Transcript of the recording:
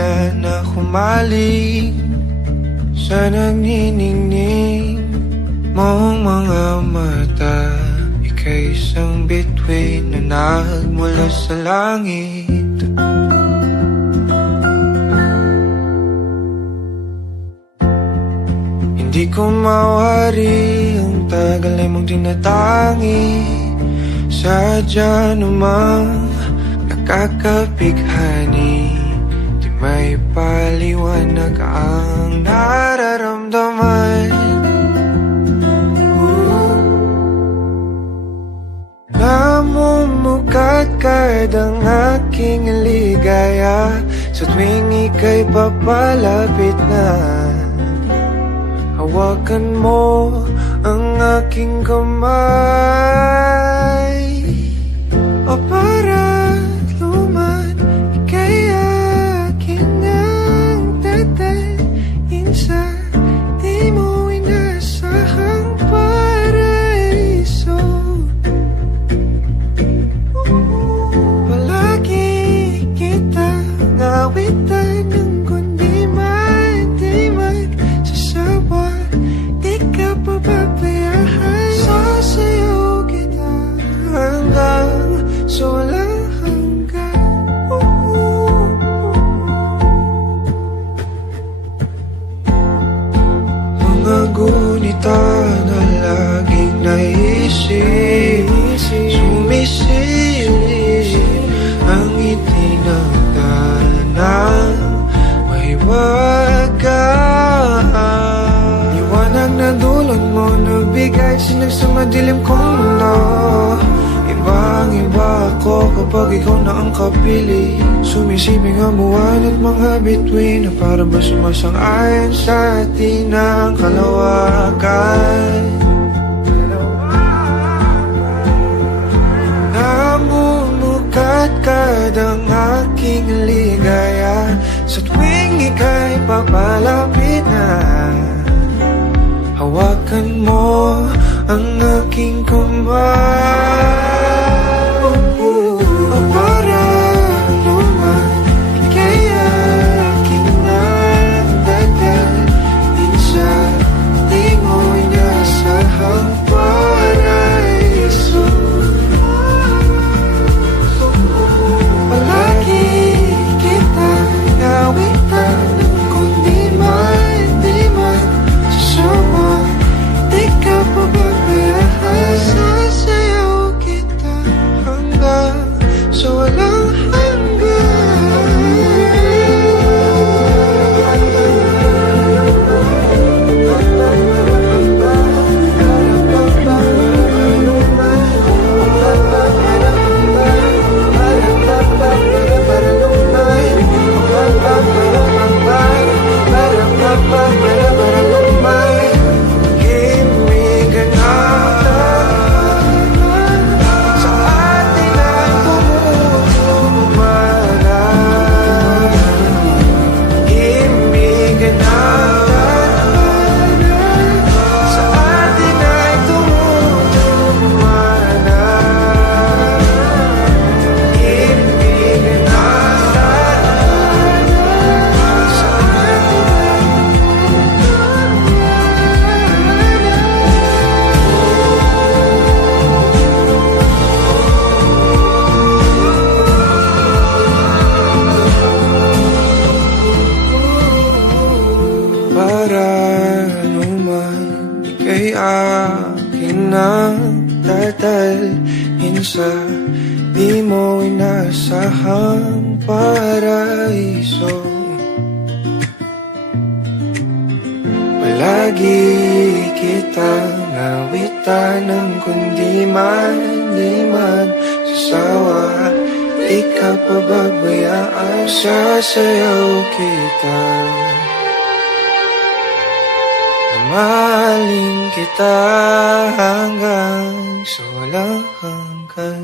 hininga na humaling sa nagniningning mong mga mata. Ika'y isang bituin na nagmula sa langit. Hindi ko mawari ang tagal ay mong tinatangi. Sadya namang nakakapighani, di may paliwanag ang nararamdaman. Namumukat kadang aking ligaya sa tuwing ika'y papalapit na. Hawakan mo ang aking kamay, o para luman, ika'y akin ang tatalain sa di mo inasahang paraiso. Palagi kita ngawitan ng kundi man di magsasawa. Di ka pababayaan, sasayaw kita hanggang sa walang hanggan. Mga gunita na laging naisip, sumisilip ang ngiti ng tanang may wagas. Liwanag na dulot mo nabigay sinag sa madilim kong mundo. Ibang-iba ako kapag ikaw na ang kapili. Sumisibing ang buwan at mga bituin na parang ba sumasang-ayon sa atin ang kalawakan. Namumukat kadang aking ligaya sa tuwing ika'y papalapit na. Hawakan mo ang aking kamay, o para luman, ika'y aking nagdadalhin sa di mo inasahang paraiso. Palagi kita ngawitan ng kundi man di magsasawa. Di ka pababayaan, sasayaw kita hanggang sa walang sa di mo inasahang paraiso. Palagi kitang ngawitan ng kundi man di magsasawa. Di ka pababayaan, sasayaw kita. Mahalin kita hanggang sa walang hanggan.